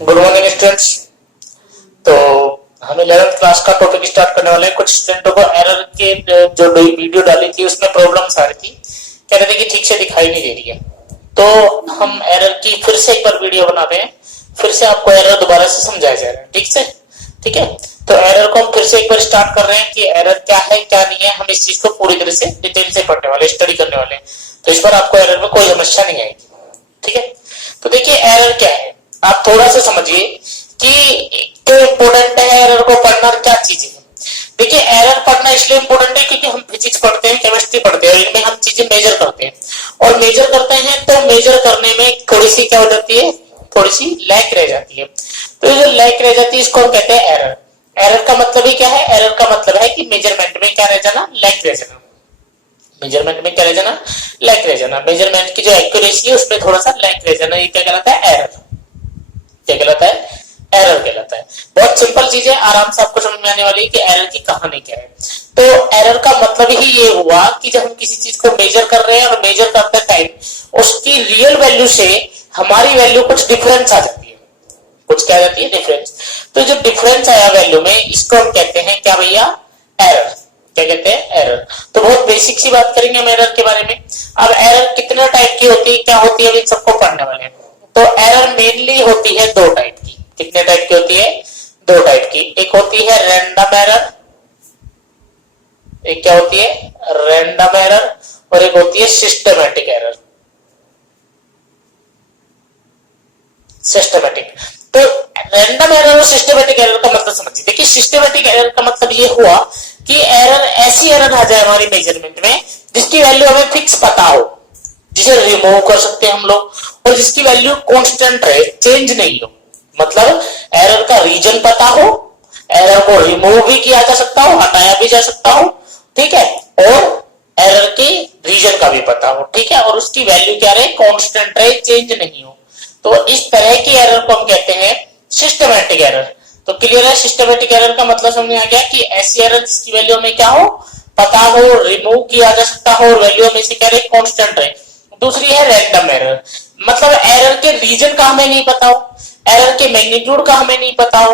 Good morning students. तो हम 11th class का टॉपिक स्टार्ट करने वाले हैं। कुछ स्टूडेंटों को एरर के जो वीडियो डाली थी उसमें प्रॉब्लम्स आ रही थी, कह रहे थे कि ठीक से दिखाई नहीं दे रही है। तो हम एरर की फिर से एक बार वीडियो बनाते हैं, फिर से आपको एरर दोबारा से समझाया जा रहा है, ठीक से, ठीक है। तो एरर को हम फिर से एक बार स्टार्ट कर रहे हैं कि एरर क्या है क्या नहीं है। हम इस चीज को पूरी तरह से डिटेल से पढ़ने वाले, स्टडी करने वाले हैं। तो इस बार आपको एरर में कोई समस्या नहीं आएगी, ठीक है। तो देखिए एरर क्या है, आप थोड़ा सा समझिए कि क्यों इंपॉर्टेंट है एरर को पढ़ना, क्या चीजें हैं। देखिए एरर पढ़ना इसलिए इंपॉर्टेंट है क्योंकि हम फिजिक्स पढ़ते हैं, केमिस्ट्री पढ़ते हैं, इनमें हम चीजें मेजर करते हैं और मेजर करते हैं तो मेजर करने में थोड़ी सी क्या हो जाती है, थोड़ी सी लैक रह जाती है। तो ये जो लैक रह जाती है इसको हम कहते हैं एरर। एरर का मतलब ही क्या है, एरर का मतलब है कि मेजरमेंट में क्या रह जाना, लैक रह जाना। मेजरमेंट में क्या रह जाना, लैक रह जाना। मेजरमेंट की जो एक्यूरेसी है उसमें थोड़ा सा लैक रह जाना, ये क्या कहलाता है, एरर। क्या कहलाता है, एरर कहलाता है। बहुत सिंपल चीज है, आराम से आपको समझ में आने वाली है कि एरर की कहानी क्या है। तो एरर का मतलब ही ये हुआ कि जब हम किसी चीज को मेजर कर रहे हैं और मेजर करते टाइम उसकी रियल वैल्यू से हमारी वैल्यू कुछ डिफरेंस आ जाती है, कुछ क्या आ जाती है, डिफरेंस। तो जो डिफरेंस आया वैल्यू में इसको हम कहते हैं क्या भैया, एरर। क्या कहते हैं, एरर। तो बहुत बेसिक सी बात करेंगे हम एरर के बारे में। अब एरर कितने टाइप की होती है, क्या होती है, इन सबको पढ़ने वाले हैं। तो एरर मेनली होती है दो टाइप की। कितने टाइप की होती है, दो टाइप की। एक होती है रैंडम एरर, एक क्या होती है, रैंडम एरर, और एक होती है सिस्टमैटिक एरर। सिस्टमैटिक। तो रैंडम एरर और सिस्टमैटिक एरर का मतलब समझिए। देखिए सिस्टमैटिक एरर का मतलब ये हुआ कि एरर ऐसी एरर आ जाए हमारी मेजरमेंट में जिसकी वैल्यू हमें फिक्स पता हो, जिसे रिमूव कर सकते हैं हम लोग, और जिसकी वैल्यू कांस्टेंट रहे, चेंज नहीं हो। मतलब एरर का रीजन पता हो, एरर को रिमूव भी किया जा सकता हो, हटाया भी जा सकता हो, ठीक है, और एरर के रीजन का भी पता हो, ठीक है, और उसकी वैल्यू क्या रहे, कांस्टेंट रहे, चेंज नहीं हो। तो इस तरह की एरर को हम कहते हैं सिस्टमैटिक एरर। तो क्लियर है, सिस्टमैटिक एरर का मतलब समझ में आ गया कि ऐसी एरर जिसकी वैल्यू हमें क्या हो, पता हो, रिमूव किया जा सकता हो, और वैल्यू हमें से क्या रहे, कांस्टेंट रहे। दूसरी है रैंडम एरर, मतलब एरर के रीजन का हमें नहीं पता हो, एरर के मैग्नीट्यूड का हमें नहीं पता हो,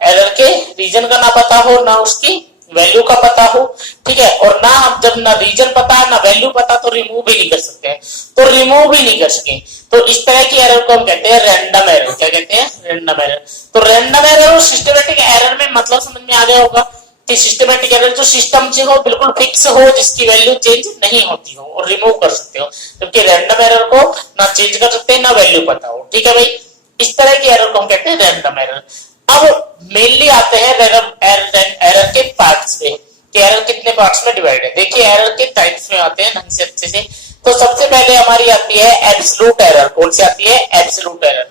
एरर के रीजन का ना पता हो, ना उसकी वैल्यू का पता हो, ठीक है, और ना हम जब ना रीजन पता है ना वैल्यू पता तो रिमूव भी नहीं कर सकते हैं, तो रिमूव भी नहीं कर सके। तो इस तरह की एरर को हम कहते हैं रैंडम एरर। क्या कहते हैं, रैंडम एरर। तो रैंडम एरर और सिस्टमैटिक एरर में मतलब समझ में आ गया होगा कि सिस्टमैटिक एरर जो सिस्टम से हो, बिल्कुल फिक्स हो, जिसकी वैल्यू चेंज नहीं होती हो और रिमूव कर सकते हो, जबकि रैंडम एरर को ना चेंज कर सकते ना वैल्यू पता हो, ठीक है भाई। इस तरह की एरर को हम कहते हैं रैंडम एरर। अब मेनली आते हैं एरर के पार्ट्स में कि एरर कितने पार्ट्स में डिवाइड है। देखिए एरर के टाइप्स में आते हैं ढंग से अच्छे से। तो सबसे पहले हमारी आती है एब्सोल्यूट एरर। कौन सी आती है, एब्सोल्यूट एरर,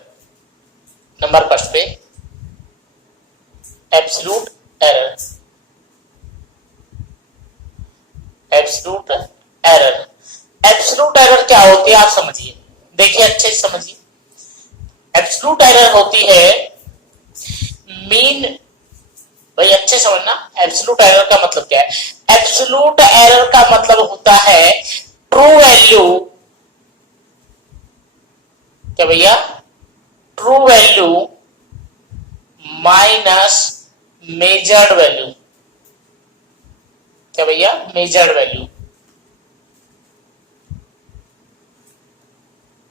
नंबर फर्स्ट पे absolute error. Absolute error, absolute error क्या होती है आप समझिए, देखिए अच्छे से समझिए। एब्सोल्यूट एरर होती है मीन, भाई अच्छे समझना, एब्सोल्यूट एरर का मतलब क्या है। एब्सोल्यूट एरर का मतलब होता है ट्रू वैल्यू, क्या भैया, true value minus measured value. क्या भैया, measured value.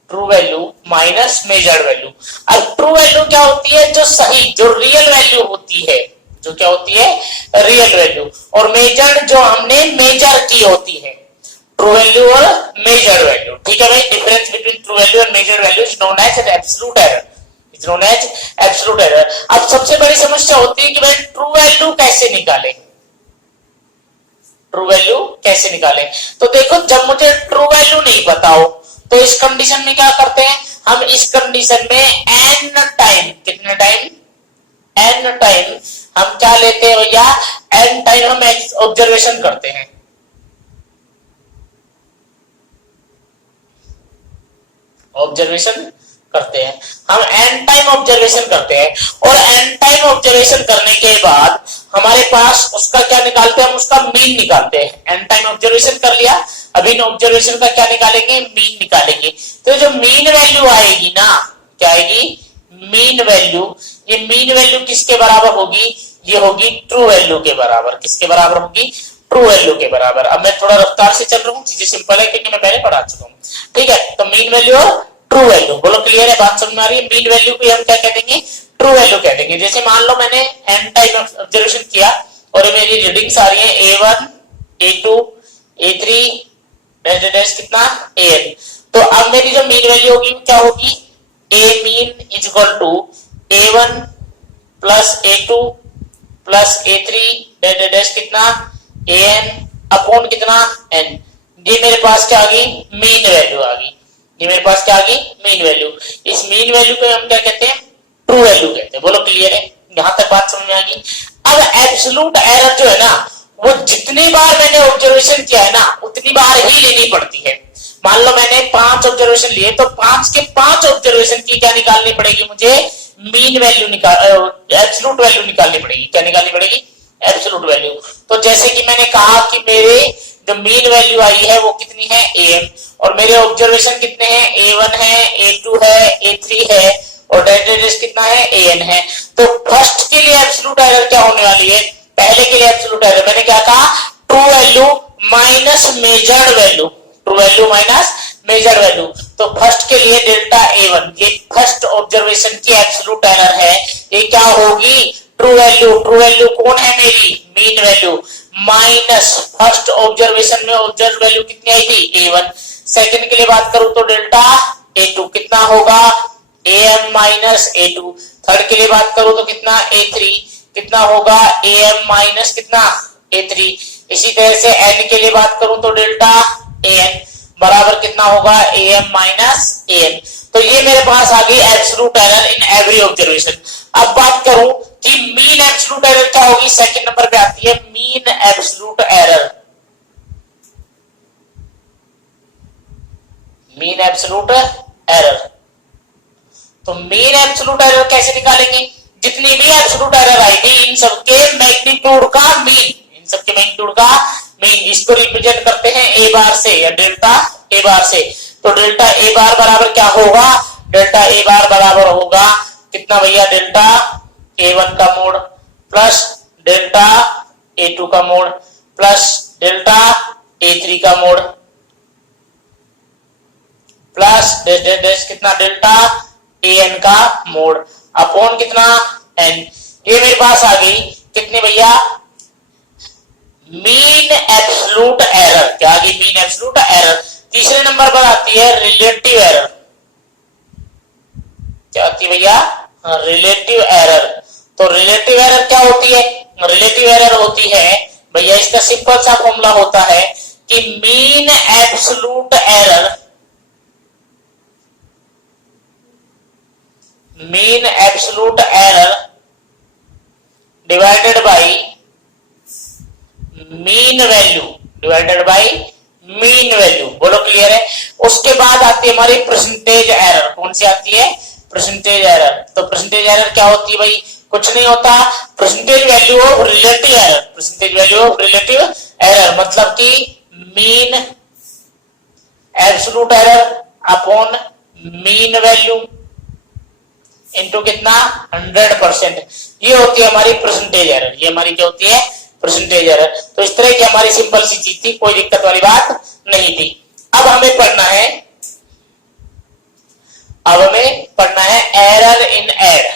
True value minus measured value. अब ट्रू वैल्यू क्या होती है, जो सही, जो रियल वैल्यू होती है, जो क्या होती है, रियल वैल्यू। और मेजर्ड जो हमने मेजर की होती है, ट्रू वैल्यू और मेजर्ड वैल्यू, ठीक है भाई। Difference between true value and measured value is known as absolute error, is known as absolute error. अब सबसे बड़ी समस्या होती है कि भाई ट्रू वैल्यू कैसे निकाले, ट्रू वैल्यू कैसे निकालें। तो देखो जब मुझे ट्रू वैल्यू नहीं पता हो तो इस कंडीशन में क्या करते हैं हम, इस कंडीशन में n टाइम, कितने टाइम, n टाइम हम क्या लेते हैं भैया, n टाइम हम ऑब्जर्वेशन करते हैं। ऑब्जर्वेशन करते हैं हम, n टाइम ऑब्जर्वेशन करते हैं, और n टाइम ऑब्जर्वेशन करने के बाद हमारे पास उसका क्या निकालते हैं, हम उसका मीन निकालते हैं। n टाइम ऑब्जर्वेशन कर लिया, अभी इन ऑब्जर्वेशन का क्या निकालेंगे, मीन निकालेंगे। तो जो मीन वैल्यू आएगी ना, क्या आएगी, मीन वैल्यू, ये मीन वैल्यू किसके बराबर होगी, ये होगी ट्रू वैल्यू के बराबर। किसके बराबर होगी, ट्रू वैल्यू के बराबर। अब मैं थोड़ा रफ्तार से चल रहा हूँ, चीजें सिंपल है क्योंकि मैं पहले पढ़ा चुका हूँ। ठीक है, तो मीन वैल्यू और ट्रू वैल्यू, बोलो क्लियर है, बात समझ में आ रही है। मीन वैल्यू को हम क्या कह देंगे, ट्रू वैल्यू कह देंगे। जैसे मान लो मैंने एन टाइम ऑब्जर्वेशन किया और मेरी रीडिंग्स आ रही है A1 A2 A3 dash dash कितना AN। तो अब मेरी जो मीन वैल्यू होगी क्या होगी, A mean is equal to A1 plus A2 plus A3 dash dash कितना AN अपॉन कितना N। ये मेरे पास क्या आ गई, मीन वैल्यू आ गई। ये मेरे पास क्या आ गई, मीन वैल्यू। इस मीन वैल्यू को हम क्या कहते हैं, ट्रू वैल्यू कहते हैं। बोलो क्लियर है, यहां तक बात समझ में आ गई। अब एब्सोल्यूट एरर जो है ना, वो जितनी बार मैंने ऑब्जर्वेशन किया है ना, उतनी बार ही लेनी पड़ती है। मान लो मैंने 5 ऑब्जर्वेशन लिए, तो 5 के 5 ऑब्जर्वेशन की क्या निकालनी पड़ेगी मुझे, मीन वैल्यू एब्सोल्यूट वैल्यू निकालनी पड़ेगी। क्या निकालनी पड़ेगी, एब्सोल्यूट वैल्यू। तो जैसे कि मैंने कहा कि मेरे जो मीन वैल्यू आई है वो कितनी है AM, और मेरे ऑब्जर्वेशन कितने हैं, A1 है A2 है A3 है और डेल्टा कितना है AN है। तो फर्स्ट के लिए एब्सोल्यूट एरर क्या होने वाली है, पहले के लिए एब्सोल्यूट एरर मैंने क्या कहा, true value minus measured value, true value minus measured value. तो फर्स्ट के लिए डेल्टा A1, ये फर्स्ट ऑब्जर्वेशन की एब्सोल्यूट एरर है, ये क्या होगी, ट्रू वैल्यू। ट्रू वैल्यू कौन है मेरी, mean value minus first observation में ऑब्जर्व वैल्यू कितनी आई थी A1। सेकंड के लिए बात करूं तो डेल्टा A2 कितना होगा, AM माइनस A2। थर्ड के लिए बात करूं तो कितना A3 कितना होगा, AM माइनस कितना A3। इसी तरह से N के लिए बात करूं तो डेल्टा AN बराबर कितना होगा, AM माइनस AN। तो ये मेरे पास आ गई absolute error in every observation. अब बात करूं कि मीन एब्सोल्यूट एरर क्या होगी, सेकंड नंबर पे आती है mean absolute error. Mean absolute error, तो मीन एब्सोल्यूट एरर कैसे निकालेंगे, जितनी भी एब्सोल्यूट एरर आएगी इन सबके मैग्नीट्यूड का मीन, इन सबके मैग्नीट्यूड का मीन, इसको रिप्रेजेंट करते हैं A बार से या डेल्टा A बार से। तो डेल्टा A बार बराबर क्या होगा, डेल्टा A बार बराबर होगा कितना भैया, डेल्टा A1 का मोड प्लस डेल्टा A2 का मोड प्लस डेल्टा A3 का मोड प्लस कितना डेल्टा AN का मोड अपॉन कितना N। ये मेरे पास आ गई कितने भैया, मीन एब्सोल्यूट एरर। क्या आ गई, मीन एब्सोल्यूट एरर। तीसरे नंबर पर आती है रिलेटिव एरर। क्या आती है भैया, रिलेटिव एरर। तो रिलेटिव एरर क्या होती है, रिलेटिव एरर होती है भैया, इसका सिंपल सा फॉर्मूला होता है कि mean absolute error, mean absolute error divided by mean value, divided by mean value. बोलो क्लियर है। उसके बाद आती है हमारी परसेंटेज एरर। कौन सी आती है, परसेंटेज एरर। तो परसेंटेज एरर क्या होती है भाई, कुछ नहीं होता, percentage value of relative error. Percentage value of relative error मतलब कि mean absolute error upon mean value into कितना 100%। ये होती है हमारी परसेंटेज एरर। ये हमारी क्या होती है, परसेंटेज एरर। तो इस तरह की हमारी सिंपल सी चीज थी, कोई दिक्कत वाली बात नहीं थी। अब हमें पढ़ना है, अब हमें पढ़ना है error in add,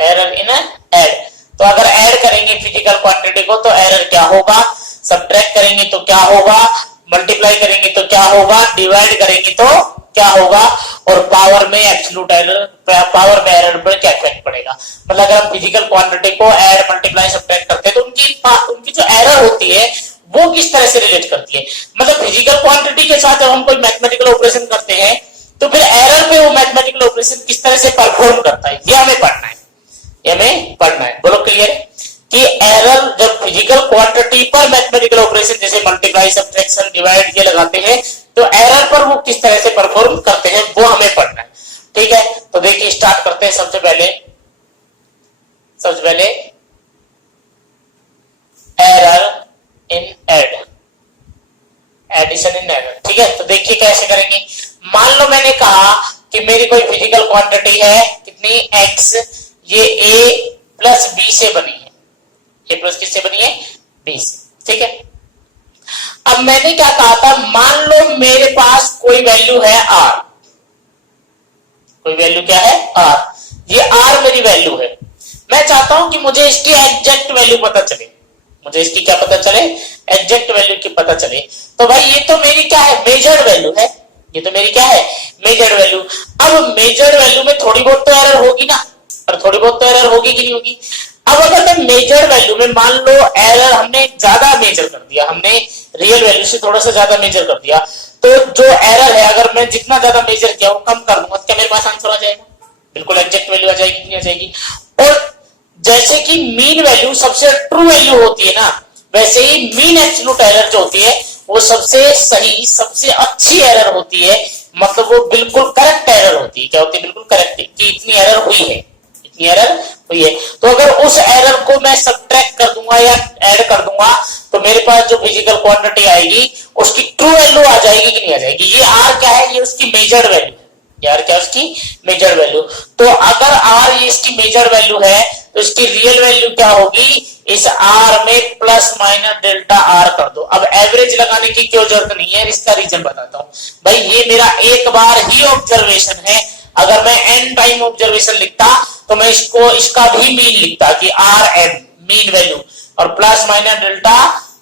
error in add. तो अगर ऐड करेंगे फिजिकल क्वांटिटी को तो एरर क्या होगा, सब्ट्रैक्ट करेंगे तो क्या होगा, मल्टीप्लाई करेंगे तो क्या होगा, डिवाइड करेंगे तो क्या होगा, और पावर में एब्सोल्यूट एरर, पावर में एरर पर क्या इफेक्ट पड़ेगा। मतलब अगर हम फिजिकल क्वांटिटी को ऐड मल्टीप्लाई सब्ट्रैक्ट करते हैं तो उनकी जो एरर होती है वो किस तरह से रिलेट करती है। मतलब फिजिकल क्वांटिटी के साथ जब हम कोई मैथमेटिकल ऑपरेशन करते हैं तो फिर एरर पे वो मैथमेटिकल ऑपरेशन किस तरह से परफॉर्म करता है, ये हमें पढ़ना है, ये हमें पढ़ना है। बोलो क्लियर है कि एरर जब फिजिकल क्वांटिटी पर मैथमेटिकल ऑपरेशन जैसे मल्टीप्लाई सब्ट्रैक्शन डिवाइड ये लगाते हैं तो एरर पर वो किस तरह से परफॉर्म करते हैं वो हमें पढ़ना है। ठीक है, तो देखिए स्टार्ट करते हैं। सबसे पहले error in add, addition in error. ठीक है, तो देखिए कैसे करेंगे। मान लो मैंने कहा कि मेरी कोई फिजिकल क्वांटिटी है कितनी x, ये a प्लस b से बनी है, a प्लस किससे बनी है, b से, ठीक है। अब मैंने क्या कहा था, मान लो मेरे पास कोई वैल्यू है r, कोई वैल्यू क्या है r, ये r मेरी वैल्यू है, मैं चाहता हूं कि मुझे इसकी एग्जैक्ट वैल्यू पता चले, मुझे इसकी क्या पता चले, एग्जैक्ट वैल्यू की पता चले। तो भाई ये तो मेरी क्या है, मेजर्ड वैल्यू है, ये तो मेरी क्या है, मेजर्ड वैल्यू। अब मेजर्ड वैल्यू में थोड़ी बहुत तो एरर होगी ना, और थोड़ी बहुत तो एरर होगी कि नहीं होगी। अब अगर मैं मेजर्ड वैल्यू में मान लो एरर हमने ज्यादा मेजर कर दिया, हमने रियल वैल्यू से थोड़ा सा ज्यादा मेजर कर दिया, तो जो एरर है अगर मैं जितना ज्यादा मेजर किया वो कम कर दूंगा, तो क्या मेरे पास आंसर आ जाएगा, बिल्कुल एग्जैक्ट वैल्यू आ जाएगी, नहीं आ जाएगी। और जैसे कि मीन वैल्यू सबसे ट्रू वैल्यू होती है ना, वैसे ही मीन एब्सोल्यूट एरर जो होती है वो सबसे सही, सबसे अच्छी एरर होती है, मतलब वो बिल्कुल करेक्ट एरर होती है। क्या होती है, बिल्कुल करेक्ट, कि इतनी एरर हुई है, इतनी एरर हुई है। तो अगर उस एरर को मैं सबट्रैक्ट कर दूंगा या ऐड कर दूंगा, तो मेरे पास जो फिजिकल क्वांटिटी आएगी उसकी ट्रू वैल्यू आ जाएगी कि नहीं आ जाएगी। ये आर क्या है, ये उसकी मेजर्ड वैल्यू है, यार क्या उसकी मेजर वैल्यू। तो अगर r ये इसकी मेजर वैल्यू है तो इसकी रियल वैल्यू क्या होगी, इस r में प्लस माइनस डेल्टा r कर दो। अब एवरेज लगाने की क्यों जरूरत नहीं है, इसका रीजन बताता हूं। भाई ये मेरा एक बार ही ऑब्जर्वेशन है, अगर मैं n टाइम ऑब्जर्वेशन लिखता तो मैं इसको इसका भी मीन लिखता कि rn मीन वैल्यू, और प्लस माइनस डेल्टा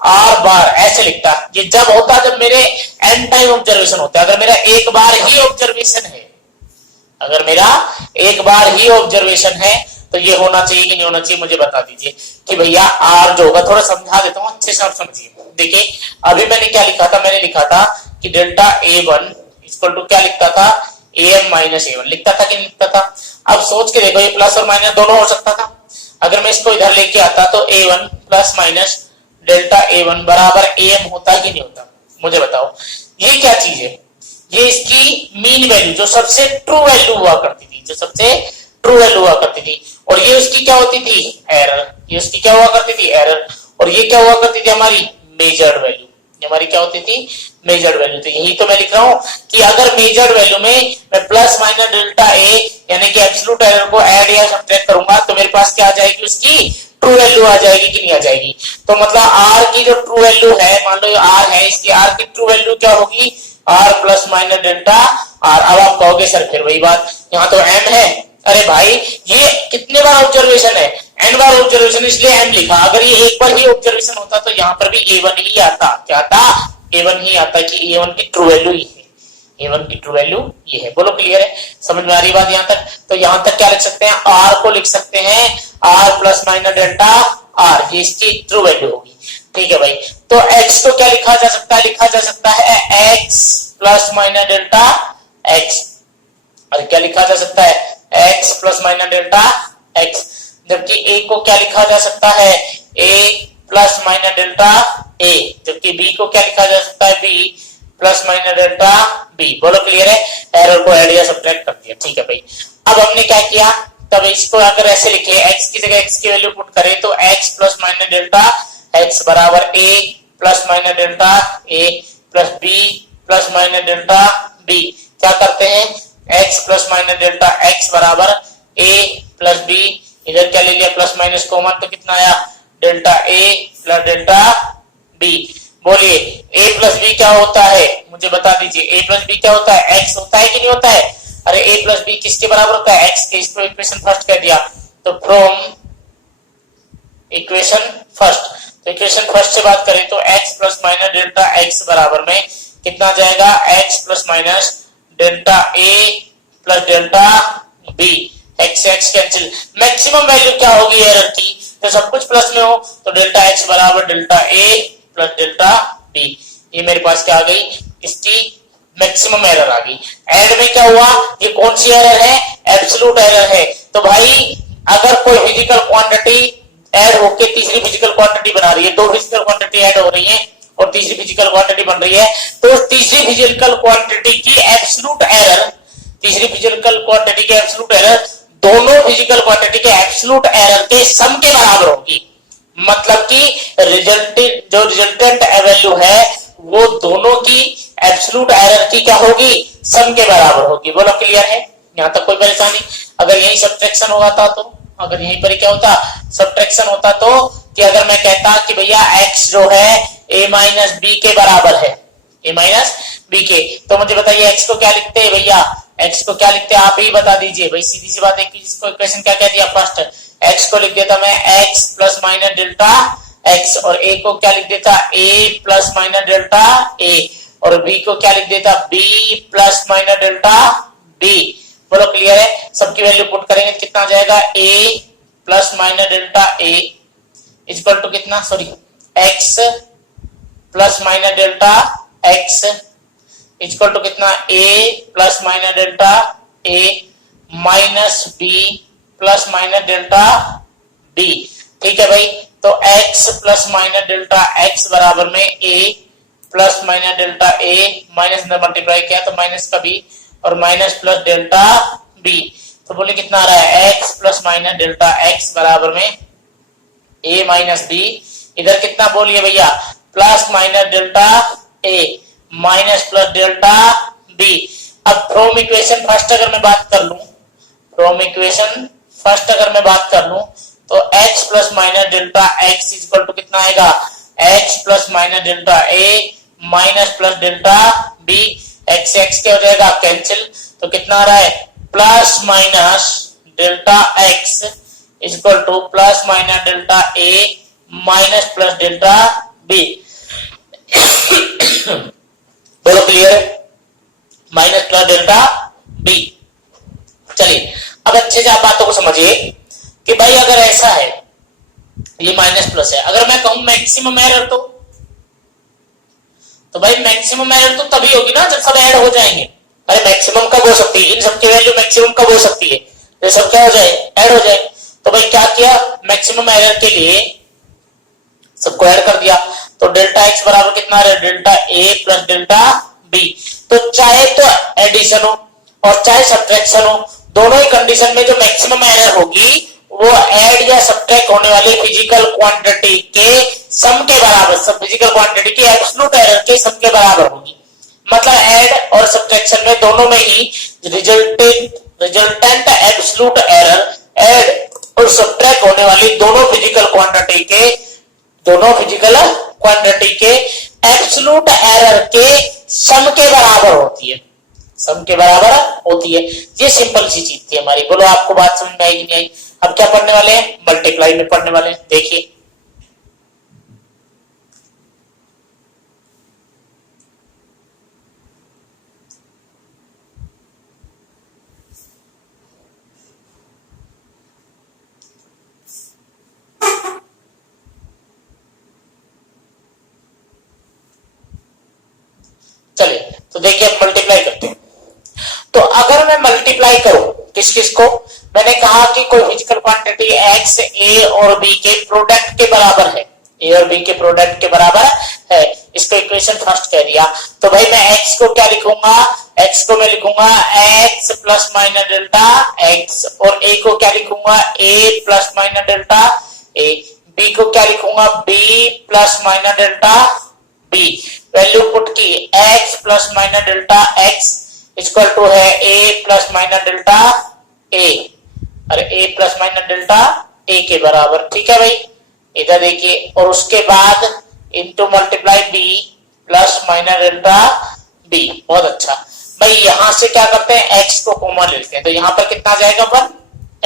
r बार ऐसे लिखता। ये जब होता जब मेरे n टाइम ऑब्जर्वेशन होता है। अगर मेरा एक बार ही ऑब्जर्वेशन है, अगर मेरा एक बार ही ऑब्जर्वेशन है तो ये होना चाहिए कि नहीं होना चाहिए, मुझे बता दीजिए कि भैया r जो होगा, थोड़ा समझा देता हूं अच्छे से आप समझिए। देखिए अभी मैंने क्या लिखा था, मैंने लिखा था कि डेल्टा a1 इक्वल टू क्या लिखता था, am माइनस a1 लिखता था कि नहीं लिखता था। अब सोच के देखो, ये प्लस और माइनस दोनों हो सकता था। अगर मैं इसको इधर लेके आता तो a1 plus minus delta a1 बराबर am होता कि नहीं होता, मुझे बताओ। ये क्या चीज है, ये इसकी मीन वैल्यू जो सबसे ट्रू वैल्यू हुआ करती थी, जो सबसे ट्रू वैल्यू हुआ करती थी, और ये उसकी क्या होती थी, एरर। ये उसकी क्या हुआ करती थी, एरर। और ये क्या हुआ करती थी, हमारी मेजर्ड वैल्यू। हमारी क्या होती थी, मेजर्ड वैल्यू। तो यही तो मैं लिख रहा हूं कि अगर मेजर्ड वैल्यू में मैं प्लस माइनस डेल्टा ए यानी कि एब्सोल्यूट एरर को ऐड या सब्ट्रैक्ट करूंगा तो मेरे पास क्या आ जाएगी, उसकी ट्रू वैल्यू आ जाएगी कि नहीं आ जाएगी। तो मतलब r की जो ट्रू वैल्यू है, मान लो r है, इसकी r की ट्रू वैल्यू क्या होगी, r plus minus delta r। अब आप कहोगे सर फिर वही बात, यहाँ तो m है। अरे भाई ये कितने बार ऑब्जर्वेशन है, n बार ऑब्जर्वेशन, इसलिए m लिखा। अगर ये एक बार ही ऑब्जर्वेशन होता तो यहाँ पर भी a1 ही आता। क्या आता, a1 ही आता, कि a1 की ट्रू वैल्यू ये है, a1 की ट्रू वैल्यू ये है। बोलो क्लियर है, समझ में आ रही बात यहाँ तक। तो यहाँ तक क्या लिख सकते हैं, r को लिख सकते हैं r plus minus delta r, ये इसकी ट्रू वैल्यू होगी। ठीक है भाई, तो x को क्या लिखा जा सकता है, लिखा जा सकता है x plus minus delta x। और क्या लिखा जा सकता है, x plus minus delta x। जबकि a को क्या लिखा जा सकता है, a plus minus delta a। जबकि b को क्या लिखा जा सकता है, b plus minus delta b। बोलो क्लियर है, एरर को ऐड या सब्ट्रैक्ट कर दिया। ठीक है भाई, अब हमने क्या किया, तब इसको अगर ऐसे लिखे, x की जगह x की वैल्यू पुट करें तो x plus minus delta x बराबर a plus minus delta a plus b plus minus delta b। क्या करते हैं, x plus minus delta x बराबर a प्लस b, इधर क्या ले लिया प्लस माइनस कॉमन, तो कितना आया, delta a plus delta b। बोलिए a प्लस b क्या होता है, मुझे बता दीजिए। a प्लस b क्या होता है, x होता है कि नहीं होता है। अरे a प्लस b किसके बराबर होता है, x के। इसको इक्वेशन फर्स्ट कह दिया, तो फ्रॉम इक्वेशन फर्स्ट, तो इक्वेशन फर्स्ट से बात करें तो x plus minus delta x बराबर में कितना जाएगा, x plus minus delta a plus delta b। x से x कैंसिल, मैक्सिमम वैल्यू क्या होगी एरर की, तो सब कुछ प्लस में हो तो डेल्टा x बराबर delta a plus delta b। ये मेरे पास क्या आ गई, इसकी मैक्सिमम एरर आ गई। एड में क्या हुआ, ये कौन सी एरर है, एब्सोल्यूट एरर है। तो भाई अगर कोई फिजिकल क्वांटिटी ऐड होके तीसरी फिजिकल क्वांटिटी बना रही है, दो फिजिकल क्वांटिटी ऐड हो रही है और तीसरी फिजिकल क्वांटिटी बन रही है, तो तीसरी फिजिकल क्वांटिटी की एब्सोल्यूट एरर, तीसरी फिजिकल क्वांटिटी की एब्सोल्यूट एरर दोनों फिजिकल क्वांटिटी के एब्सोल्यूट एरर के सम के बराबर होगी। मतलब कि रिजल्टेंट जो रिजल्टेंट वैल्यू है वो दोनों की एब्सोल्यूट एरर की क्या होगी, सम के बराबर होगी। बोलो क्लियर है, यहाँ तक कोई परेशानी? अगर यही सब्ट्रैक्शन हुआ था तो, अगर यहीं पर क्या होता, सब्ट्रैक्शन होता तो, कि अगर मैं कहता कि भैया x जो है a माइनस बी के बराबर है, a माइनस बी के, तो मुझे बताइए x को क्या लिखते हैं भैया, x को क्या लिखते हैं आप ही बता दीजिए भाई, सीधी सी बात है कि इसको इक्वेशन क्या कह दिया फर्स्ट, x को लिख देता मैं x plus minus delta x, और a को क्या लिख देता a plus minus delta a, और b को क्या लिख देता b plus minus delta b। बोलो क्लियर है, सबकी वैल्यू पुट करेंगे कितना आ जाएगा, a plus minus delta a equal to कितना, sorry x plus minus delta x equal to कितना, a plus minus delta a minus b plus minus delta b। ठीक है भाई, तो x plus minus delta x बराबर में a plus minus delta a, minus में multiply किया तो माइनस का b, और माइनस प्लस डेल्टा b, तो बोले कितना आ रहा है, x plus minus delta x बराबर में a माइनस b, इधर कितना बोलिए भैया, plus minus delta a minus plus delta b। अब फ्रॉम इक्वेशन फर्स्ट अगर मैं बात कर लूं, फ्रॉम इक्वेशन फर्स्ट अगर मैं बात कर लूं, तो x plus minus delta x equal to कितना आएगा, x plus minus delta a minus plus delta b, x से x क्या हो जाएगा कैंसिल, तो कितना आ रहा है, plus minus delta x equal two plus minus delta a minus plus delta b। बोलो क्लियर है, माइनस प्लस डेल्टा b। चलिए अब अच्छे से आप बातों को समझिए कि भाई अगर ऐसा है, ये माइनस प्लस है, अगर मैं कहूं मैक्सिमम एरर, तो भाई मैक्सिमम एरर तो तभी होगी ना जब सब ऐड हो जाएंगे। अरे मैक्सिमम कब हो सकती है, इन सबकी वैल्यू मैक्सिमम कब हो सकती है, जब सब क्या हो जाए, ऐड हो जाए। तो भाई क्या किया, मैक्सिमम एरर के लिए सबको ऐड कर दिया, तो डेल्टा x बराबर कितना आ रहा है, delta a plus delta b। तो चाहे तो एडिशन हो और चाहे सब्ट्रैक्शन हो, दोनों ही कंडीशन में जो मैक्सिमम एरर होगी वो ऐड या सब्ट्रैक्ट होने वाले फिजिकल क्वांटिटी के सम के बराबर, सब फिजिकल क्वांटिटी की एब्सोल्यूट एरर के सम के बराबर होगी। मतलब ऐड और सब्ट्रैक्शन में दोनों में ही रिजल्टेंट एब्सोल्यूट एरर, ऐड और सब्ट्रैक्ट होने वाली दोनों फिजिकल क्वांटिटी के एब्सोल्यूट एरर के सम के बराबर होती है, सम के बराबर होती है। ये सिंपल सी चीज थी हमारी। बोलो आपको बात समझ में आई कि नहीं आई? अब क्या पढ़ने वाले हैं, मल्टीप्लाई में पढ़ने वाले हैं, देखिए चलिए तो देखिए अब मल्टीप्लाई करते हैं। तो अगर मैं मल्टीप्लाई करूं किस किस को, मैंने कहा कि कोई फिजिकल क्वांटिटी x a और b के प्रोडक्ट के बराबर है, a और b के प्रोडक्ट के बराबर है, इसको इक्वेशन फर्स्ट कह दिया। तो भाई मैं x को क्या लिखूंगा, x को मैं लिखूंगा x plus minus delta x, और a को क्या लिखूंगा a plus minus delta a, b को क्या लिखूंगा b plus minus delta b। Value put की x plus minus delta x equal to है a plus minus delta a, अरे a plus minus delta a के बराबर। ठीक है भाई, इधर देखिए, और उसके बाद into multiply b plus minus delta b। बहुत अच्छा भाई, यहां से क्या करते हैं, x को कॉमन ले लेते हैं, तो यहां पर कितना जाएगा 1,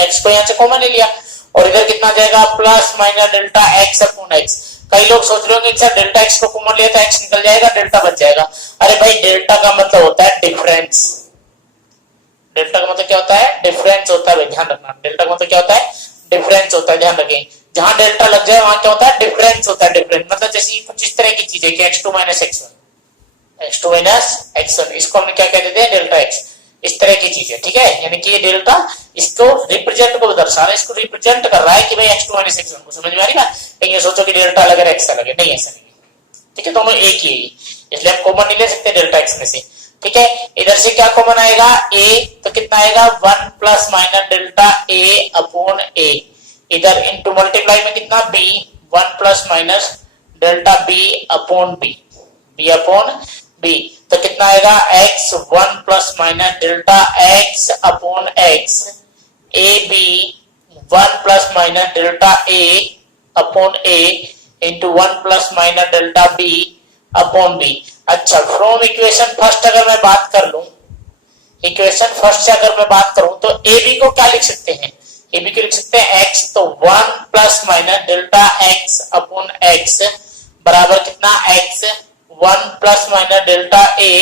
x को यहां से कॉमन ले लिया, और इधर कितना जाएगा plus minus delta x upon x। कई लोग सोच रहे होंगे कि सर डेल्टा x को कॉमन लिया तो x निकल जाएगा, डेल्टा बच जाएगा। अरे भाई डेल्टा का मतलब होता है डिफरेंस, डेल्टा का मतलब क्या होता है, डिफरेंस होता है भाई, ध्यान रखना। डेल्टा का मतलब क्या होता है, डिफरेंस होता है, ध्यान रखें। जहां डेल्टा लग जाए वहां क्या होता है, डिफरेंस होता है। डिफरेंस मतलब जैसे कुछ इस तरह की चीज है कि x2 माइनस x1, इसको हम क्या कहते हैं, डेल्टा x, इस तरह की चीज है। ठीक है, यानी कि ये डेल्टा इसको रिप्रेजेंट को दर्शा रहा है, इसको रिप्रेजेंट कर रहा है कि भाई x2 माइनस x1 को। समझ में आ रही बात? कहीं ये सोचो कि डेल्टा अलग है x अलग है, नहीं, ऐसा नहीं। ठीक है, दोनों एक ही है, इसलिए हम कॉमन नहीं ले सकते डेल्टा x में से। ठीक है, इधर से क्या कॉमन आएगा a, तो कितना आएगा 1 plus minus delta a upon a, इधर इंटू मल्टीप्लाई में कितना b 1 plus minus delta b upon b, b upon b। तो कितना आएगा x 1 plus minus delta x upon x A B 1 plus minus delta a upon a into 1 plus minus delta b upon b। अच्छा, from equation first अगर मैं बात कर लूं, equation first से अगर मैं बात करूं तो ए बी को क्या लिख सकते हैं, ए बी को लिख सकते हैं x, तो 1 plus minus delta x upon x बराबर कितना x 1 plus minus delta a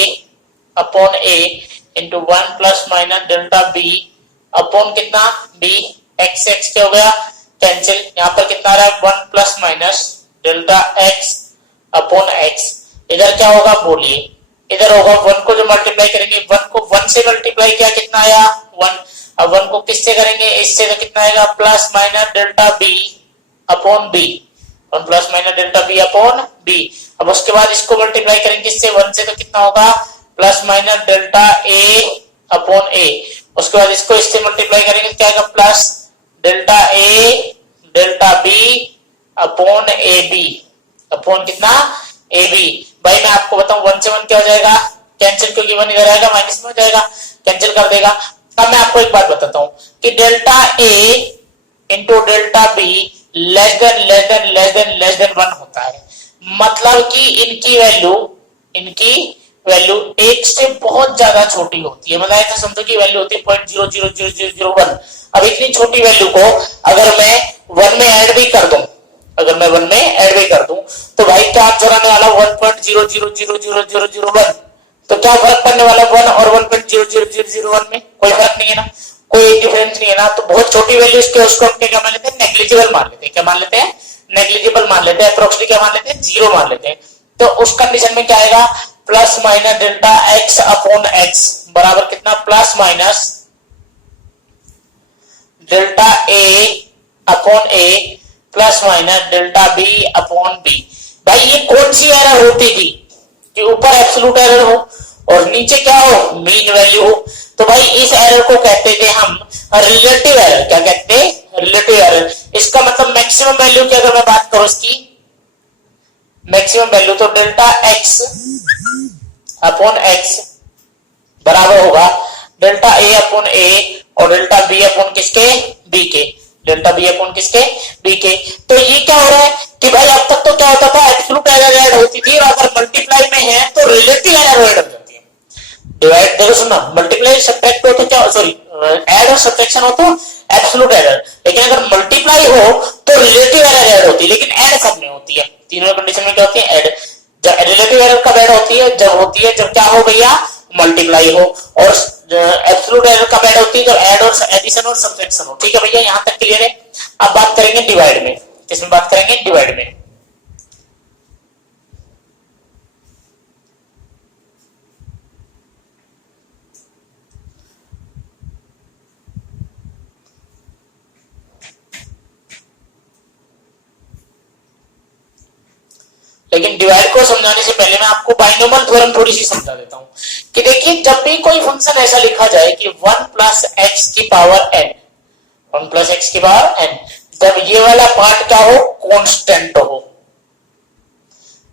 upon a into 1 plus minus delta b upon कितना b। x x क्या हो गया, कैंसिल। यहां पर कितना आ रहा है 1 plus minus delta x upon x। इधर क्या होगा बोलिए, इधर होगा 1 को जो मल्टीप्लाई करेंगे, 1 को 1 से मल्टीप्लाई किया कितना आया 1। अब 1 को किससे करेंगे, इससे, तो कितना आएगा plus minus delta b upon b, 1 plus minus delta b upon b। अब उसके बाद इसको मल्टीप्लाई करेंगे किससे, 1 से, तो कितना होगा plus minus delta a upon a। उसके बाद इसको इससे मल्टीप्लाई करेंगे तो क्या आएगा plus delta a delta b upon A B upon कितना ए बी। भाई मैं आपको बताऊं 1 से 1 क्या हो जाएगा, कैंसिल, क्योंकि 1 इधर आएगा माइनस में हो जाएगा, कैंसिल कर देगा। अब मैं आपको एक बात बताता हूं कि delta a into delta b less than 1 होता है, मतलब कि इनकी वैल्यू 1 से बहुत ज्यादा छोटी होती है। मतलब ऐसा समझो कि वैल्यू होती है 0.00001। अब इतनी छोटी वैल्यू को अगर मैं 1 में ऐड भी कर दूं, तो भाई क्या आंसर आने वाला 1.0000001। तो क्या फर्क पड़ने वाला 1 और 1.00001 में, कोई फर्क नहीं है ना, कोई डिफरेंस नहीं है ना। तो बहुत छोटी वैल्यू इसके उसको हम क्या मान लेते हैं, नेग्लिजिबल मान लेते हैं। क्या मान लेते हैं, नेग्लिजिबल मान लेते हैं, अप्रोक्सीमेटली क्या मान लेते हैं, 0 मान लेते हैं। तो उस कंडीशन में क्या आएगा plus minus delta x upon x बराबर कितना plus minus delta a upon a plus minus delta b upon b। भाई ये कौन सी एरर होती थी कि ऊपर एब्सोल्यूट एरर हो और नीचे क्या हो, मीन वैल्यू हो। तो भाई इस एरर को कहते थे हम रिलेटिव एरर। क्या कहते हैं, रिलेटिव एरर। इसका मतलब मैक्सिमम वैल्यू की अगर मैं बात करूं, इसकी मैक्सिमम वैल्यू, तो डेल्टा x अपॉन x बराबर होगा डेल्टा a अपॉन a और डेल्टा b अपॉन किसके, b के, डेल्टा b अपॉन किसके, b के। तो ये क्या हो रहा है कि भाई अब तक तो क्या होता था, एब्सोल्यूट एरर ऐड होती थी, और अगर मल्टीप्लाई में है तो रिलेटिव एरर ऐड हो जाती है। डिवाइड, देखो सुनना, मल्टीप्लाई सब्ट्रैक्ट हो तो क्या, सॉरी ऐड और सब्ट्रैक्शन हो तो एब्सोल्यूट एरर, लेकिन अगर मल्टीप्लाई हो तो रिलेटिव एरर ऐड होती है, लेकिन ऐड कब नहीं होती है, तीनों कंडीशन में क्या होती है, ऐड। जब रिलेटिव एरर कब ऐड होती है, जब क्या हो भैया, मल्टीप्लाई हो। और एब्सोल्यूट एरर कब ऐड होती है, जब ऐड और एडिशन और सब्ट्रैक्शन हो। ठीक है भैया, यहां तक क्लियर है। अब बात करेंगे डिवाइड में, किसमें बात करेंगे, डिवाइड में। लेकिन डिवाइड को समझाने से पहले मैं आपको बाइनोमियल थ्योरम थोड़ी सी समझा देता हूं कि देखिए, जब भी कोई फंक्शन ऐसा लिखा जाए कि 1 प्लस एक्स की पावर n, 1 प्लस एक्स की पावर n, जब ये वाला पार्ट क्या हो, कांस्टेंट हो,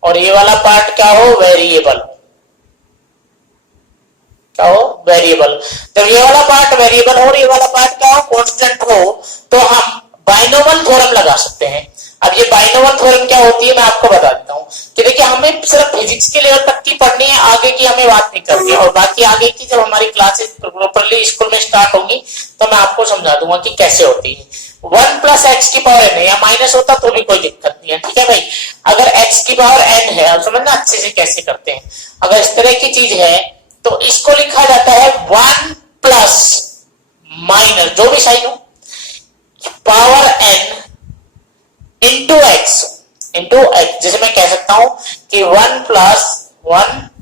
और ये वाला पार्ट क्या हो, वेरिएबल हो। क्या हो, वेरिएबल। जब ये वाला पार्ट वेरिएबल हो और ये वाला पार्ट क्या हो, कांस्टेंट हो, तो हम बाइनोमियल थ्योरम लगा सकते हैं। अब ये बाइनोमियल थ्योरम क्या होती है मैं आपको बता देता हूं कि देखिए, हमें सिर्फ फिजिक्स के लेवल तक की पढ़नी है, आगे की हमें बात नहीं करनी है। और बाकी आगे की जब हमारी क्लासेस प्रॉपर्ली स्कूल में स्टार्ट होंगी तो मैं आपको समझा दूंगा कि कैसे होती है। 1 प्लस एक्स की पावर n है, या माइनस होता तो भी कोई दिक्कत नहीं है। ठीक है भाई, अगर x की पावर n है, अब समझना अच्छे से कैसे करते हैं। अगर इस तरह की चीज है तो इसको लिखा जाता है 1 प्लस माइनस जो भी साइन हो पावर n इंटू एक्स। जैसे मैं कह सकता हूं कि 1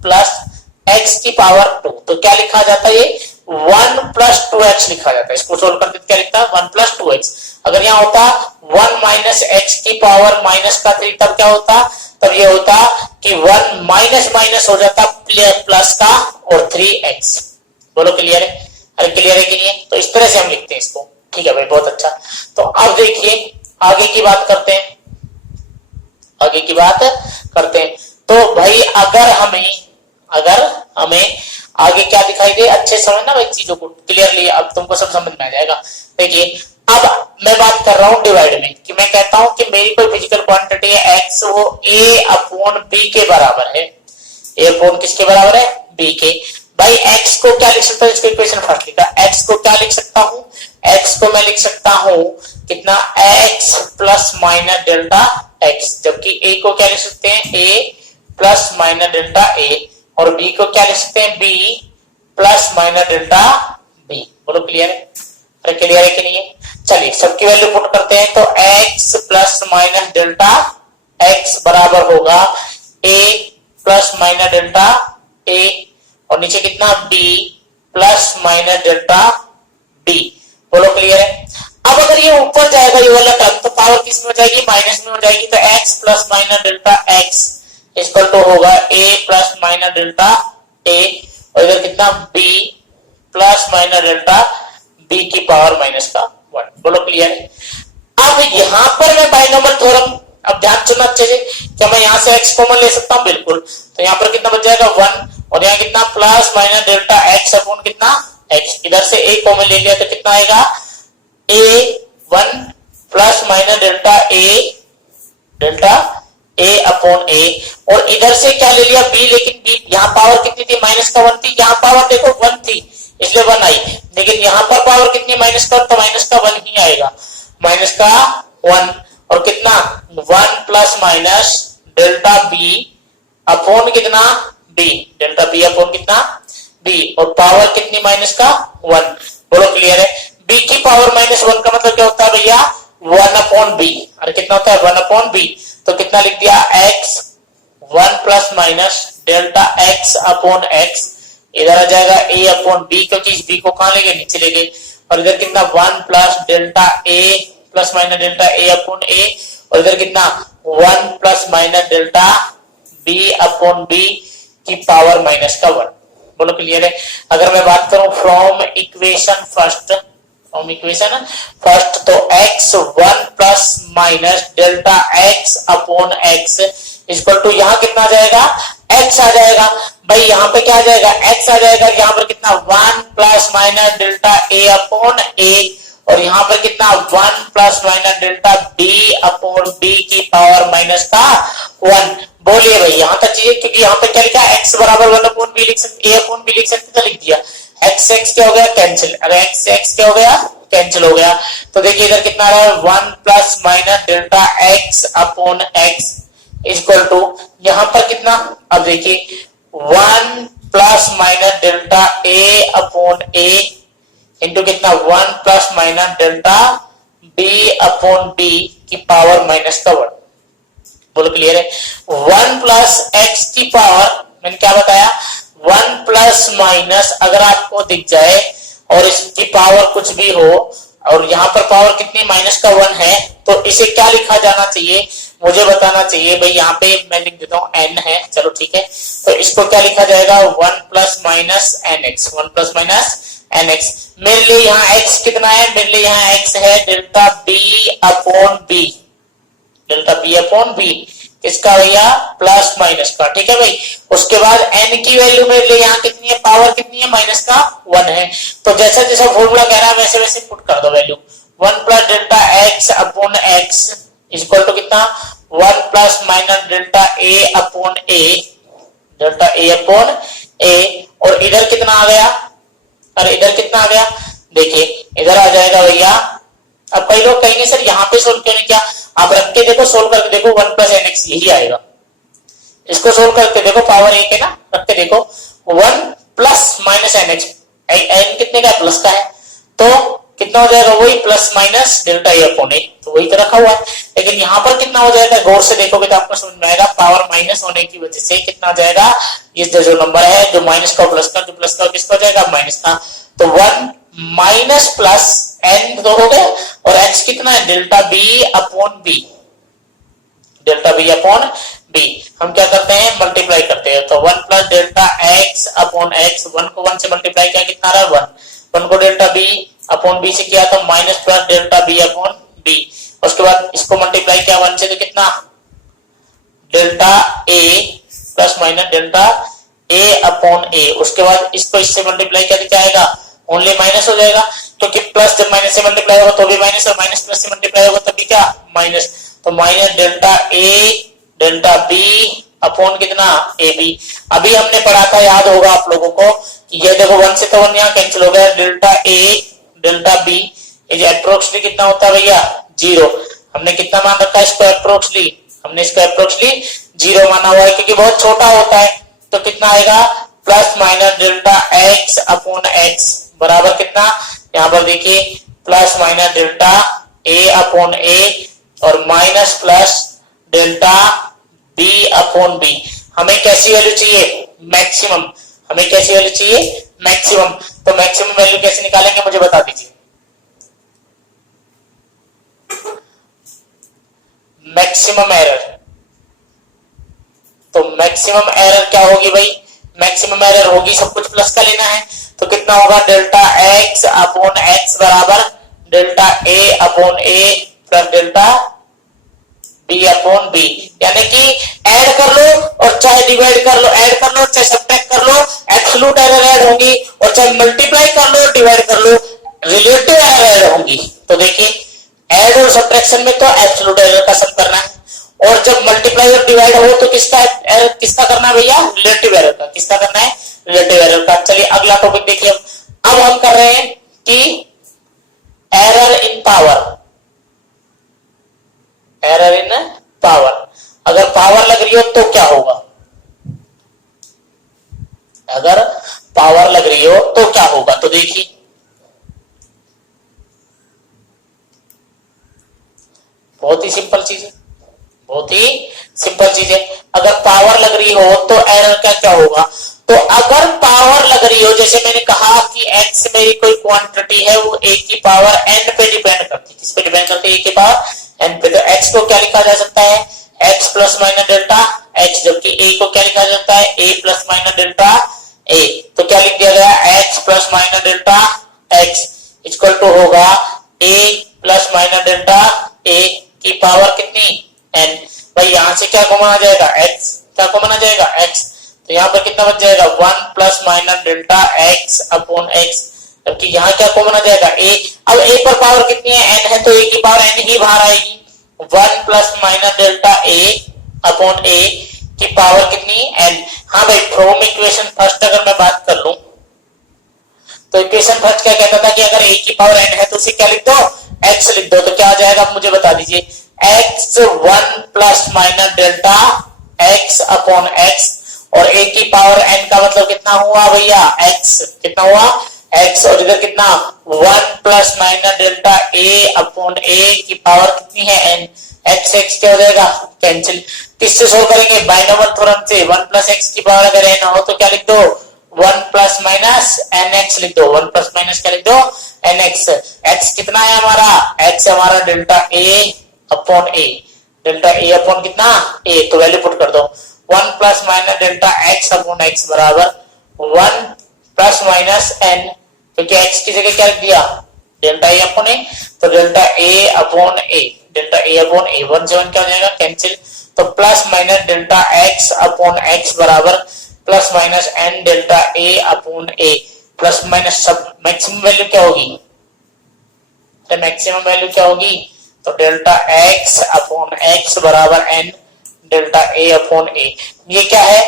प्लस एक्स की पावर 2, तो क्या लिखा जाता है, ये 1 प्लस 2x लिखा जाता है। इसको सोल्व करते क्या लिखता है, 1 प्लस 2x। अगर यहां होता 1 माइनस एक्स की पावर माइनस का 3, तब क्या होता, तब ये होता कि 1 माइनस माइनस हो जाता प्लस का और 3x। बोलो क्लियर है, अरे क्लियर है कि नहीं है। तो इस तरह से हम लिखते हैं इसको। ठीक है भाई, बहुत अच्छा। तो अब देखिए आगे की बात करते हैं, तो भाई अगर अगर हमें आगे क्या दिखाई दे, अच्छे समझना भाई चीजों को क्लियरली, अब तुमको सब समझ में आ जाएगा। देखिए अब मैं बात कर रहा हूं डिवाइड में, कि मैं कहता हूं कि मेरी कोई फिजिकल क्वांटिटी है x, वो a अपॉन b के बराबर है। a अपॉन किसके बराबर है, b के। भाई x को क्या लिख सकता हूं, इसको इक्वेशन फर्स्ट लिखा, x को क्या लिख सकता हूं, x को मैं लिख सकता हूं कितना, x plus minus delta x, जबकि a को क्या लिख सकते हैं, a plus minus delta a, और b को क्या लिख सकते हैं, b plus minus delta b। बोलो क्लियर है, अरे क्लियर है कि नहीं है। चलिए सबकी वैल्यू पुट करते हैं, तो x plus minus delta x बराबर होगा a plus minus delta a, और नीचे कितना, b plus minus delta b। बोलो क्लियर है। अब अगर ये ऊपर जाएगा ये वाला टर्म, तो पावर किस में हो जाएगी, माइनस में हो जाएगी, तो x plus minus delta x equal to होगा a plus minus delta a, और इधर कितना, b plus minus delta b की पावर माइनस का 1। बोलो क्लियर है। अब यहां पर मैं बाइनोमियल थ्योरम, अब ध्यान सुनना अच्छे से, क्या मैं यहां से x कॉमन ले सकता हूं, बिल्कुल। तो यहां पर कितना बच जाएगा 1, और यहां कितना, plus minus delta x upon कितना x, इधर से a कॉमन ले लिया तो कितना आएगा, a1 plus minus delta a upon a, और इधर से क्या ले लिया b, लेकिन b यहाँ पावर कितनी थी, माइनस का 1 थी, यहाँ पावर देखो 1 थी इसलिए 1 आई, लेकिन यहाँ पर पावर कितनी, माइनस का, तो माइनस का 1 ही आएगा, माइनस का 1, और कितना 1 plus minus delta b upon कितना b, डेल्टा b अपॉन कितना b, और पावर कितनी, माइनस का 1। बोलो क्लियर है। b की पावर माइनस 1 का मतलब क्या होता है भैया, 1 अपॉन b, और कितना होता है 1 अपॉन b, तो कितना लिख दिया, x 1 plus minus delta x upon x, इधर आ जाएगा a अपॉन b, क्योंकि इस b को कहां ले गए, नीचे ले गए, और इधर कितना 1 plus delta a plus minus delta a upon a, और इधर कितना 1 plus minus delta b upon b की पावर माइनस का 1। बोलो क्लियर है। अगर मैं बात करूं फ्रॉम इक्वेशन फर्स्ट, तो x 1 plus minus delta x upon x equal to, यहां कितना आ जाएगा, x आ जाएगा। भाई यहाँ पे क्या आ जाएगा, x आ जाएगा, यहाँ पर कितना 1 plus minus delta a upon a, और यहाँ पर कितना 1 plus minus delta b upon b की पावर माइनस का 1। बोलिए भाई यहाँ तक चाहिए, क्योंकि यहाँ पे क्या लिखा है, x बराबर 1 अपॉन b लिख सकते, a अपॉन b लिख सकते, तो लिख दिया, x क्या हो गया, कैंसिल, अरे x क्या हो गया, कैंसिल हो गया। तो देखिए इधर कितना आ रहा है, 1 plus minus delta x upon x equal to, यहाँ पर कितना, अब देखिए 1 plus minus delta a upon a into कितना 1 plus minus delta b upon b की पावर माइनस का 1। बोलो क्लियर है। 1 प्लस x की पावर, मैंने क्या बताया, 1 प्लस माइनस अगर आपको दिख जाए और इसकी पावर कुछ भी हो, और यहाँ पर पावर कितनी, माइनस का 1 है, तो इसे क्या लिखा जाना चाहिए, मुझे बताना चाहिए भाई। यहाँ पे मैं लिख देता हूँ n है, चलो ठीक है, तो इसको क्या लिखा जाएगा, 1 plus minus nx, 1 plus minus nx। मेरे लिए यहाँ x कितना है, मेरे लिए यहाँ x है delta b upon b, delta b upon b किसका भैया, प्लस माइनस का, ठीक है भाई। उसके बाद n की वैल्यू मेरे लिए यहाँ कितनी है, पावर कितनी है, माइनस का 1 है, तो जैसा जैसा फॉर्मूला कह रहा है वैसे वैसे पुट कर दो value. 1 plus delta x upon x equal to कितना, 1 plus minus delta a upon a, delta a upon a, और इधर कितना आ गया, अरे इधर कितना आ गया, देखिए इधर आ जाएगा भैया। अब कई लोग कहेंगे सर यहाँ पे सोल्व क्यों नहीं किया, आप रख के देखो, सोल्व करके देखो, 1 प्लस nx यही आएगा। इसको सोल्व करके देखो, पावर 1 है ना, रख के देखो, 1 प्लस माइनस nx, n कितने का, प्लस का है, तो कितना हो जाएगा, वही plus minus delta a upon a, तो वही तो रखा हुआ है। लेकिन यहाँ पर कितना हो जाएगा, गौर से देखोगे तो आपको समझ में आएगा, पावर माइनस होने की वजह से कितना हो जाएगा, ये जो नंबर है, जो माइनस का प्लस का, जो प्लस का किसका हो जाएगा, माइनस का, तो 1 माइनस प्लस n तो हो गया, और x कितना है, delta b upon b, delta b upon b। हम क्या करते हैं, मल्टीप्लाई करते हैं, तो 1 plus delta x upon x, 1 को 1 से मल्टीप्लाई किया कितना आ रहा है, 1, 1 को डेल्टा b अपॉन b से किया तो minus plus delta b upon b, उसके बाद इसको मल्टीप्लाई किया 1 से तो कितना, delta a plus minus delta A upon a, उसके बाद इसको इससे मल्टीप्लाई कर जाएगा, ओनली माइनस हो जाएगा, क्योंकि प्लस जब माइनस से मल्टीप्लाई होगा तो भी माइनस, और माइनस प्लस से मल्टीप्लाई होगा तब भी क्या, माइनस। तो minus delta A delta B upon कितना, ए बी। अभी हमने पढ़ा था, याद होगा आप लोगों को, ये देखो 1 से तो 1 यहाँ कैंसिल हो गया, delta A delta B is approximately कितना होता है भैया, 0। हमने कितना मान रखा है इसको अप्रोक्सीमेटली, हमने इसको अप्रोक्सीमेटली 0 माना हुआ है, क्योंकि बहुत छोटा होता है। तो कितना आएगा, plus minus delta x upon x बराबर कितना, यहां पर देखिए plus minus delta A upon A और minus plus delta B upon B. हमें कैसी वैल्यू चाहिए, मैक्सिमम। हमें कैसी वैल्यू चाहिए, मैक्सिमम। तो मैक्सिमम वैल्यू कैसे निकालेंगे मुझे बता दीजिए। मैक्सिमम एरर, तो मैक्सिमम एरर क्या होगी भाई, मैक्सिमम एरर होगी, सब कुछ प्लस का लेना है, तो कितना होगा, डेल्टा एक्स अपॉन एक्स बराबर delta A upon a plus delta B upon b. यानी कि ऐड कर लो और चाहे डिवाइड कर लो, ऐड कर लो चाहे सब्ट्रैक्ट कर लो, एब्सोल्यूट एरर ऐड होगी, और चाहे मल्टीप्लाई कर लो डिवाइड कर लो, रिलेटिव एरर ऐड होगी। तो देखिए ऐड और सब्ट्रैक्शन में तो एब्सोल्यूट एरर का सम करना है, और जब मल्टीप्लाई और डिवाइड हो तो किसका करना है भैया, रिलेटिव एरर का। किसका करना है, रिलेटिव एरर का। चलिए अगला टॉपिक देखिए। अब हम कर रहे हैं कि error in power, error in power. अगर पावर लग रही हो तो क्या होगा, अगर पावर लग रही हो तो क्या होगा, तो देखिए बहुत ही सिंपल चीज है, बहुत ही सिंपल चीज है। अगर पावर लग रही हो तो एरर का क्या होगा, तो अगर पावर लग रही हो, जैसे मैंने कहा कि x मेरी कोई क्वांटिटी है, वो a की पावर n पे डिपेंड करती है। किस पे डिपेंड करती है, a की पावर n पे। तो x को क्या लिखा जा सकता है, x plus minus delta x, जबकि a को क्या लिखा जा सकता है, a plus minus delta a। तो क्या लिख दिया गया, x plus minus delta x equal to होगा a plus minus delta a की पावर कितनी, n। भाई यहां से क्या कॉमन आ जाएगा, x, क्या कॉमन आ जाएगा, x। तो यहाँ पर कितना बच जाएगा, 1 plus minus delta x upon x, जबकि यहाँ क्या कॉमन आ जाएगा, a। अब a पर पावर कितनी है, n है, तो a की पावर n ही बाहर आएगी। 1 plus minus delta a upon a की पावर कितनी, n। हाँ भाई, फ्रॉम इक्वेशन फर्स्ट अगर मैं बात कर लूं तो इक्वेशन फर्स्ट क्या कहता था कि अगर a की पावर n है तो उसे क्या लिख दो, x लिख दो। तो क्या आ जाएगा, आप मुझे बता दीजिए, x 1 plus minus delta x upon x, और a की पावर n का मतलब कितना हुआ भैया, x। कितना हुआ, x, और इधर कितना, 1 plus minus delta a upon a की पावर कितनी है, n। x x क्या हो जाएगा, कैंसिल। किससे सोल्व करेंगे, बाइनोमियल थ्योरम से। 1 प्लस x की पावर अगर n हो तो क्या लिख दो, 1 प्लस माइनस nx लिख दो। 1 प्लस माइनस क्या लिख दो, nx। x कितना है हमारा, x हमारा delta a upon a, delta a upon कितना, a। तो वैल्यू पुट कर दो, 1 plus minus delta x upon x बराबर 1 प्लस माइनस n, क्योंकि x की जगह क्या लिख दिया, डेल्टा a अपॉन a। तो delta a upon a, delta a upon a, 1 से 1 क्या हो जाएगा, कैंसिल। तो plus minus delta x upon x बराबर plus minus n delta a upon a, plus minus सब मैक्सिमम वैल्यू क्या होगी, तो मैक्सिमम वैल्यू क्या होगी, तो डेल्टा x अपॉन x बराबर n delta a upon a। ये क्या है,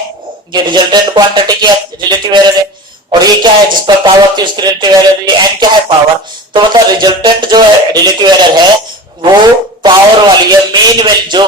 ये रिजल्टेंट क्वांटिटी की रिलेटिव एरर है, और ये क्या है, जिस पर पावर थी उसकी रिलेटिव एरर, ये n क्या है, पावर। तो मतलब रिजल्टेंट जो है रिलेटिव एरर है वो पावर वाली है, मेन वैल्यू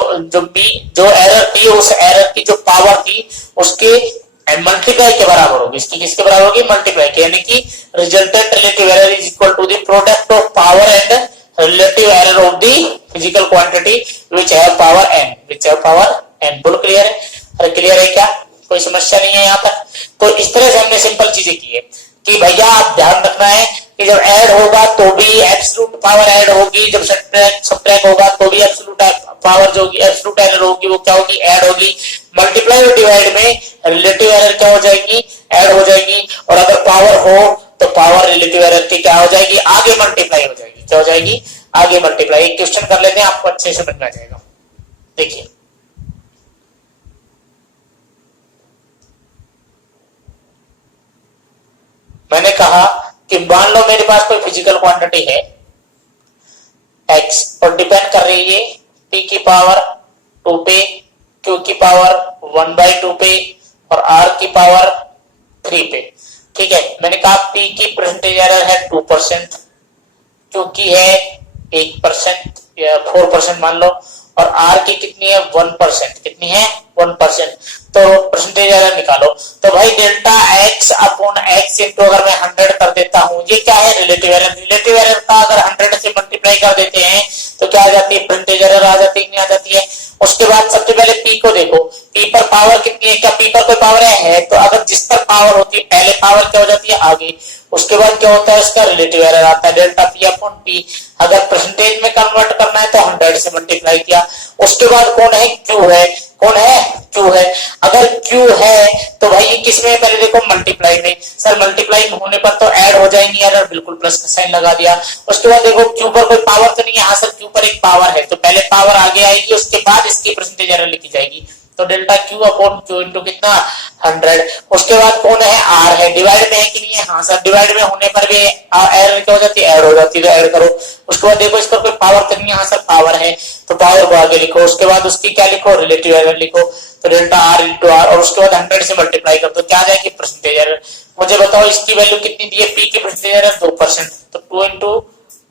जो एरर थी, उस एरर की जो पावर थी उसके मल्टीप्लाई के बराबर होगी। इसकी किसके बराबर होगी, मल्टीप्लाई के। यानी कि resultant relative error is equal to the product of power and relative error of the physical quantity which have power n, which have power n। बोलो क्लियर है, अरे क्लियर है क्या, कोई समस्या नहीं है यहाँ तक। तो इस तरह से हमने सिंपल चीजें की है कि भैया आप ध्यान रखना है कि जब ऐड होगा तो भी एब्सोल्यूट पावर ऐड होगी, जब सब्ट्रैक्ट होगा तो भी एब्सोल्यूट पावर जो होगी, एब्सोल्यूट एरर होगी, वो क्या होगी, ऐड होगी। मल्टीप्लाई और डिवाइड में रिलेटिव एरर क्या हो जाएगी, ऐड हो जाएगी। और अगर पावर हो तो पावर रिलेटिव एरर की क्या हो जाएगी, आगे मल्टीप्लाई हो जाएगी। क्या हो जाएगी, आगे मल्टीप्लाई। एक क्वेश्चन कर लेते हैं, आपको अच्छे से समझ में आ जाएगा। देखिए मैंने कहा कि मान लो मेरे पास कोई फिजिकल क्वांटिटी है x और डिपेंड कर रही है p की पावर 2 पे, q की पावर 1/2 पे और r की पावर 3 पे। ठीक है, मैंने कहा p की परसेंटेज एरर है 2%, q की है 1% या 4% मान लो, और r की कितनी है 1%, कितनी है 1%। तो परसेंटेज एरर निकालो। तो भाई delta x upon x into अगर मैं 100 कर देता हूं, ये क्या है रिलेटिव एरर। रिलेटिव एरर का अगर 100 से मल्टीप्लाई कर देते हैं तो क्या आ जाती है, परसेंटेज एरर आ जाती है, नहीं आ जाती है। उसके बाद सबसे पहले p को देखो, p पर पावर कितनी है, क्या p पर कोई पावर है? तो अगर जिस पर पावर होती है पहले पावर क्या हो जाती है आगे, उसके बाद क्या होता है उसका रिलेटिव एरर आता है डेल्टा p अपॉन p। अगर परसेंटेज में कन्वर्ट करना है तो 100 से मल्टीप्लाई किया। उसके बाद कौन है, q है, कौन है q है। अगर q है तो भाई ये किस में, पहले देखो मल्टीप्लाई में, सर मल्टीप्लाई होने पर तो ऐड हो जाएंगी एरर, बिल्कुल प्लस का साइन लगा दिया। उसके बाद देखो q पर कोई पावर तो नहीं है, हाँ सर q पर एक पावर है, तो पहले पावर आगे आएगी उसके बाद इसकी परसेंटेज एरर लिखी जाएगी। तो delta q upon q into कितना 100। उसके बाद कौन है, r है, डिवाइड में है कि नहीं है, हाँ सर डिवाइड में होने पर भी एरर क्या हो जाती है, ऐड हो जाती है, तो ऐड करो। उसके बाद देखो इस पर कोई पावर तो नहीं है, हाँ सर पावर है, तो पावर को आगे लिखो। उसके बाद उसकी क्या लिखो, रिलेटिव एरर लिखो। तो डेल्टा r इंटू r और उसके बाद 100 से मल्टीप्लाई कर दो, क्या आ जाएगी परसेंटेज एरर। मुझे बताओ इसकी वैल्यू कितनी दी है, p की परसेंटेज एरर 2%, तो 2 इंटू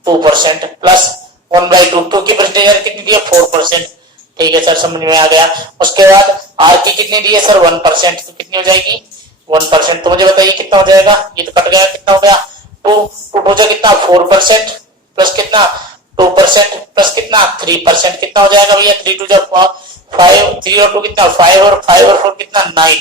2% प्लस 1/2, 2 की परसेंटेज एरर कितनी दी है 4%। ठीक है सर समझ में आ गया। उसके बाद r की कितनी दी है सर 1%, तो कितनी हो जाएगी 1%। तो मुझे बताइए कितना हो जाएगा, ये तो कट गया, कितना हो गया 2 2 कितना 4% प्लस कितना 2% प्लस कितना 3%, कितना हो जाएगा भैया 3 2 5, 3 और 2 कितना 5 और 5 और 4 कितना 9।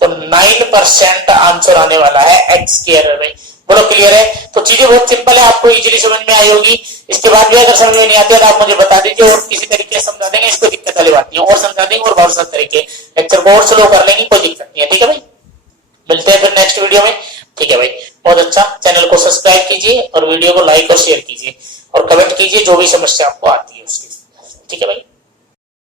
तो 9% आंसर आने वाला है x की एरर में। बोलो क्लियर है। तो चीजें बहुत सिंपल है, आपको इजीली समझ में आई होगी। इसके बाद भी अगर समझ में नहीं आती है तो आप मुझे बता दीजिए और किसी तरीके से समझा देंगे, इसको दिक्कत वाली बात नहीं है, और समझा देंगे और बहुत सारे तरीके लेक्चर को और स्लो कर लेंगे, कोई दिक्कत नहीं है। ठीक है भाई, मिलते हैं फिर नेक्स्ट वीडियो में। ठीक है भाई, बहुत अच्छा, चैनल को सब्सक्राइब कीजिए और वीडियो को लाइक और शेयर कीजिए और कमेंट कीजिए जो भी समस्या आपको आती है उसकी। ठीक है भाई।